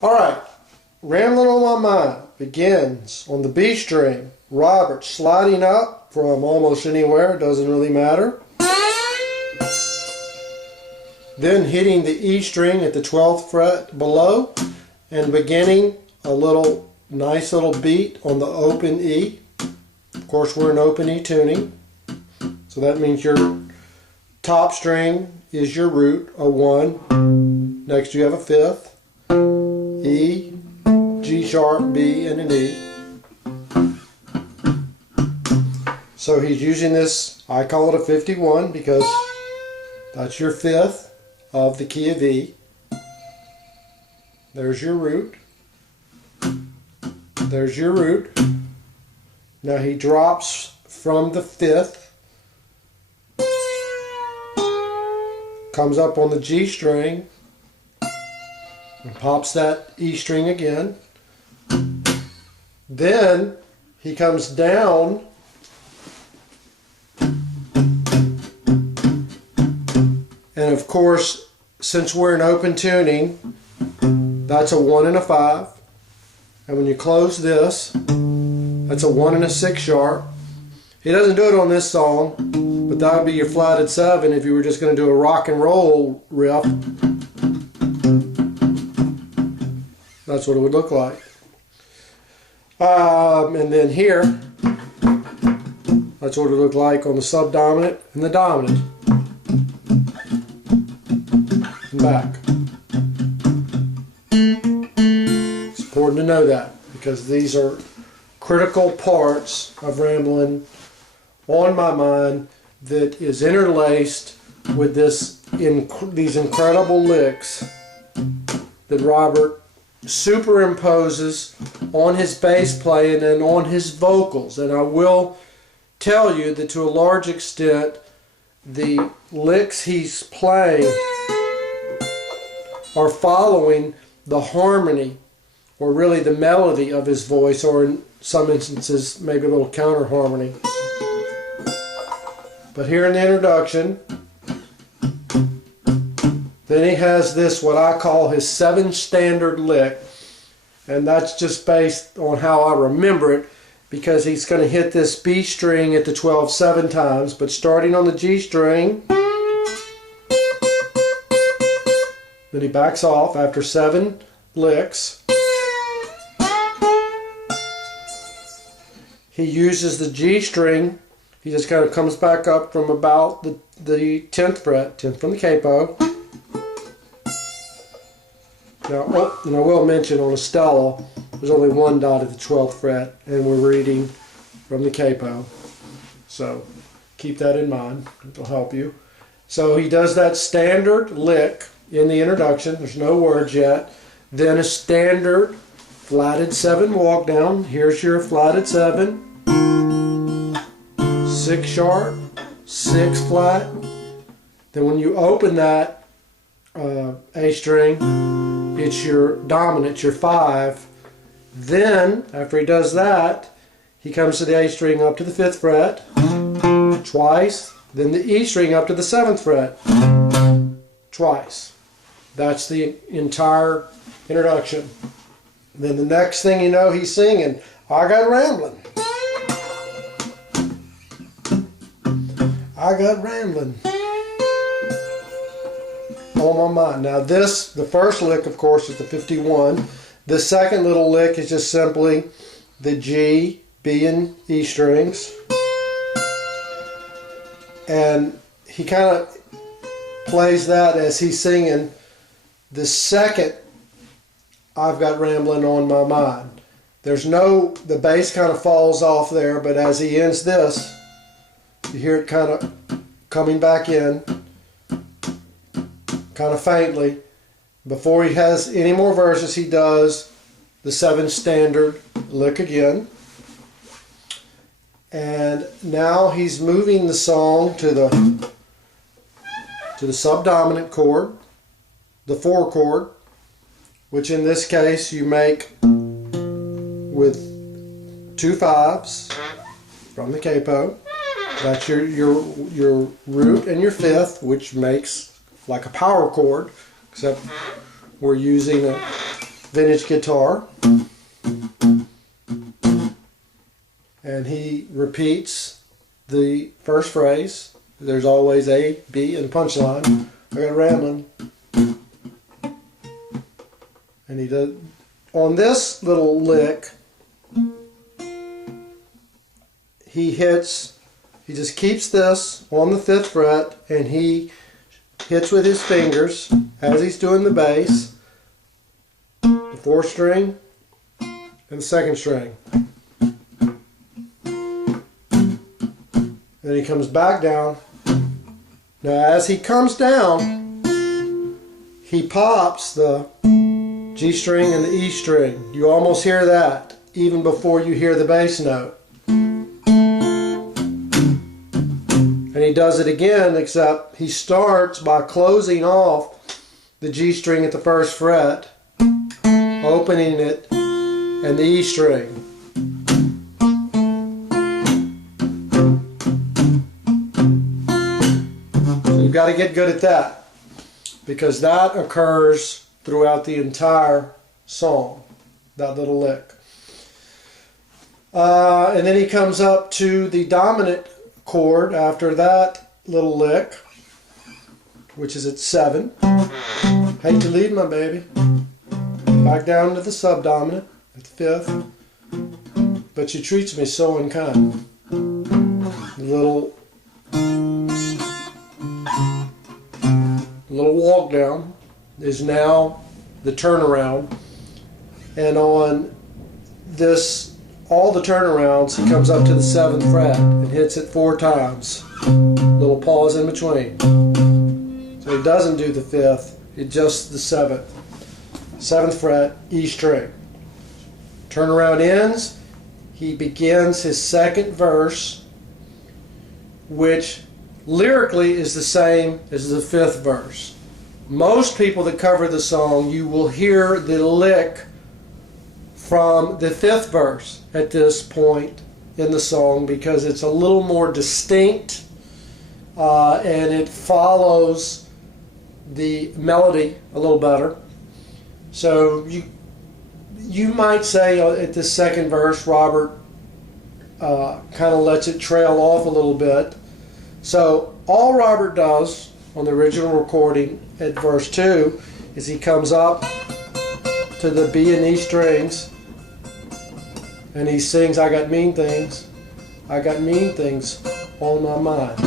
Alright, Rambling on My Mind begins on the B string. Robert sliding up from almost anywhere, it doesn't really matter. Then hitting the E string at the 12th fret below and beginning a nice little beat on the open E. Of course, we're in open E tuning, so that means your top string is your root, a 1. Next you have a 5th, E, G sharp, B, and an E. So he's using this, I call it a 51 because that's your 5th of the key of E. There's your root. There's your root. Now he drops from the 5th, comes up on the G string, and pops that E string again. Then he comes down and of course, since we're in open tuning, that's a 1 and a 5. And when you close this, that's a 1 and a 6 sharp. He doesn't do it on this song, but that would be your flatted 7 if you were just going to do a rock and roll riff. That's what it would look like. And then here, that's what it would look like on the subdominant and the dominant. And back. It's important to know that because these are critical parts of Rambling on My Mind that is interlaced with these incredible licks that Robert superimposes on his bass playing and on his vocals. And I will tell you that to a large extent the licks he's playing are following the harmony or really the melody of his voice, or in some instances maybe a little counter harmony. But here in the introduction, then he has this, what I call his 7 standard lick, and that's just based on how I remember it, because he's going to hit this B string at the 12 7 times, but starting on the G string, then he backs off after 7 licks. He uses the G string. He just kind of comes back up from about the 10th fret, 10th from the capo. Now, and I will mention on a Stella, there's only 1 dot at the 12th fret, and we're reading from the capo. So keep that in mind. It'll help you. So he does that standard lick in the introduction. There's no words yet. Then a standard flatted 7 walk down. Here's your flatted 7. 6 sharp, 6 flat. Then when you open that A string, it's your dominant, your 5. Then, after he does that, he comes to the A string up to the 5th fret, twice. Then the E string up to the 7th fret, twice. That's the entire introduction. Then the next thing you know, he's singing, I got rambling. I got rambling on my mind. Now this, the first lick of course is the 51. The second little lick is just simply the G, B, and E strings. And he kind of plays that as he's singing the second I've got rambling on my mind. The bass kind of falls off there, but as he ends this, you hear it kind of coming back in, kind of faintly. Before he has any more verses, he does the 7 standard lick again. And now he's moving the song to the subdominant chord, the 4 chord, which in this case you make with 2 5s from the capo. That's your root and your 5th, which makes like a power chord, except we're using vintage guitar. And he repeats the first phrase. There's always A, B, and punchline. I got rambling. And he does, on this little lick, he just keeps this on the 5th fret, and he hits with his fingers as he's doing the bass, the 4th string and the 2nd string. Then he comes back down. Now as he comes down, he pops the G string and the E string. You almost hear that even before you hear the bass note. And he does it again, except he starts by closing off the G string at the 1st fret, opening it, and the E string. So you've got to get good at that, because that occurs throughout the entire song, that little lick. And then he comes up to the dominant chord after that little lick, which is at 7. Hate to leave my baby. Back down to the subdominant at the 5th. But she treats me so unkind. The little walk down is now the turnaround, and on this, all the turnarounds, he comes up to the 7th fret and hits it 4 times. Little pause in between. So he doesn't do the 5th, it's just the 7th. 7th fret, E string. Turnaround ends, he begins his 2nd verse, which lyrically is the same as the 5th verse. Most people that cover the song, you will hear the lick from the 5th verse at this point in the song, because it's a little more distinct and it follows the melody a little better. So you might say at the 2nd verse, Robert kind of lets it trail off a little bit. So all Robert does on the original recording at verse 2 is he comes up to the B and E strings and he sings, I got mean things on my mind.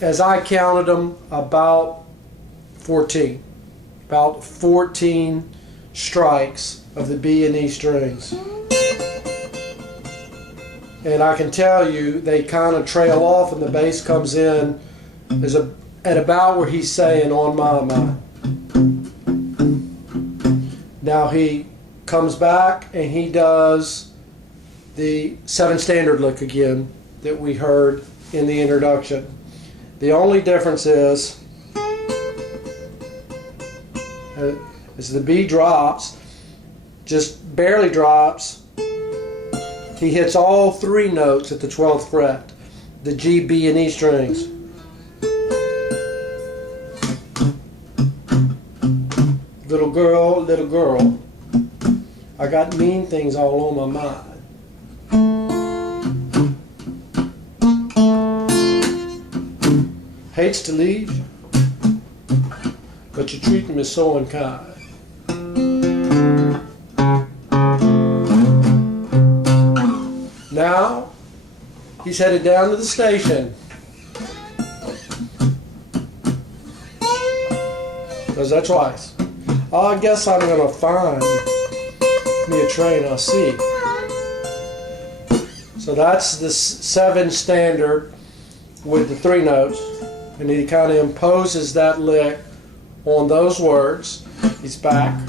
As I counted them, about 14 strikes of the B and E strings. And I can tell you they kind of trail off and the bass comes in at about where he's saying on my mind. Now he comes back and he does the 7 standard lick again that we heard in the introduction. The only difference is as the B drops, just barely drops, he hits all 3 notes at the 12th fret, the G, B, and E strings. Little girl, I got mean things all on my mind. Hates to leave you, but you're treating me so unkind. Now, he's headed down to the station. Does that twice. I guess I'm going to find me a train I'll see. So that's the 7 standard with the 3 notes. And he kind of imposes that lick on those words. He's back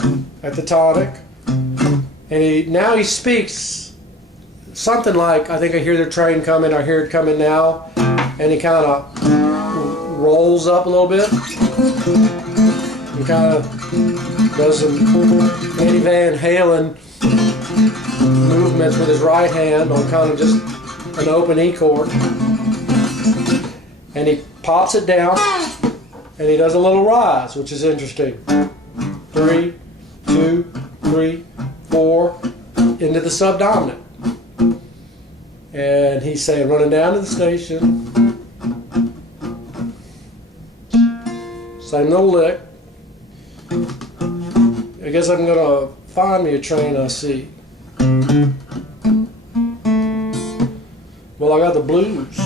at the tonic. And now he speaks something like, I think I hear the train coming, I hear it coming now. And he kind of rolls up a little bit. He kind of does some Eddie Van Halen movements with his right hand on kind of just an open E chord. And he pops it down and he does a little rise, which is interesting. 3, 2, 3, 4, into the subdominant. And he's saying, running down to the station. Same little lick. I guess I'm going to find me a train I see. Well, I got the blues.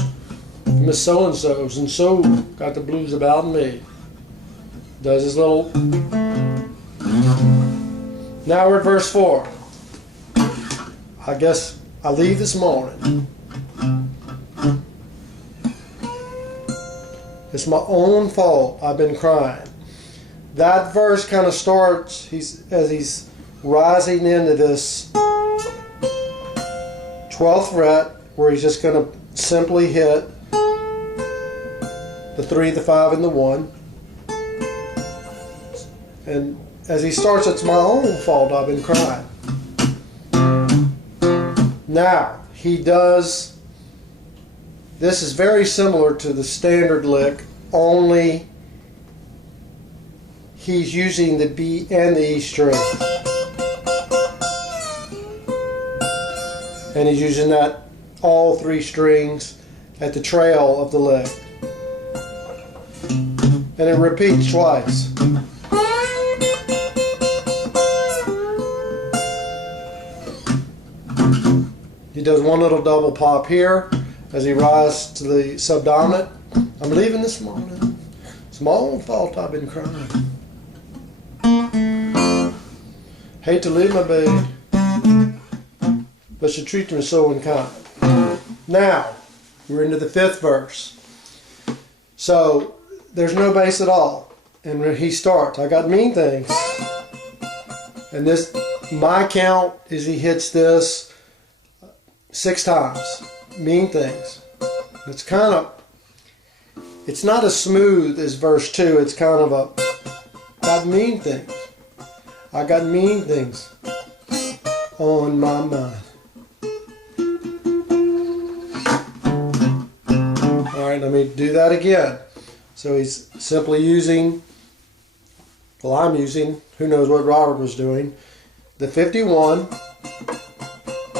Miss So-and-so's, and so got the blues about me. Does his little... Now we're at verse 4. I guess I leave this morning. It's my own fault. I've been crying. That verse kind of starts as he's rising into this 12th fret, where he's just going to simply hit the 3, the 5, and the 1. And as he starts, it's my own fault I've been crying. Now, he does, this is very similar to the standard lick, only he's using the B and the E string. And he's using that, all 3 strings at the trail of the lick. And it repeats twice. He does one little double pop here as he rises to the subdominant. I'm leaving this morning. It's my own fault I've been crying. Hate to leave my baby, but she treats me so unkind. Now, we're into the 5th verse. So, there's no bass at all. And when he starts, I got mean things. And this, my count is he hits this 6 times. Mean things. It's kind of, it's not as smooth as verse 2. It's kind of a, got mean things. I got mean things on my mind. Alright, let me do that again. So he's simply using, well, I'm using, who knows what Robert was doing, the 51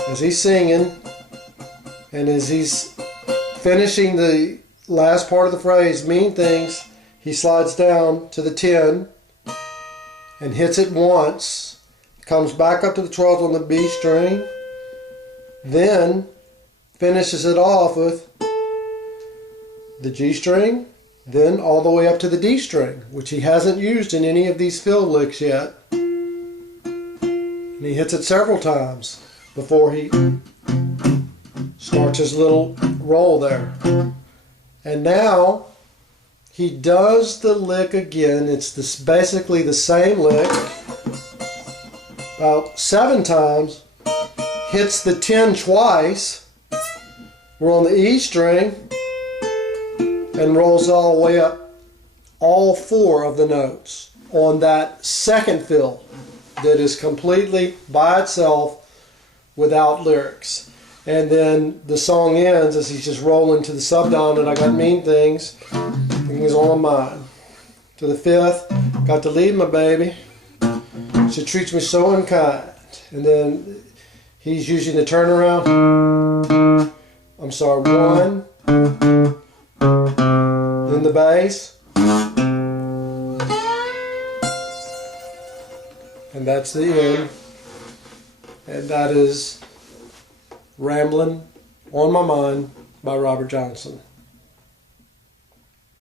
as he's singing, and as he's finishing the last part of the phrase, mean things, he slides down to the 10 and hits it once, comes back up to the 12th on the B string, then finishes it off with the G string, then all the way up to the D string, which he hasn't used in any of these fill licks yet. And he hits it several times before he starts his little roll there. And now he does the lick again. It's this, basically the same lick about 7 times, hits the 10 twice. We're on the E string, and rolls all the way up all 4 of the notes on that second fill that is completely by itself without lyrics. And then the song ends as he's just rolling to the subdominant. I got mean things, things on my mind. To the 5th, got to leave my baby. She treats me so unkind. And then he's using the turnaround. I'm sorry, 1. Then the bass, and that's the end, and that is Rambling on My Mind by Robert Johnson.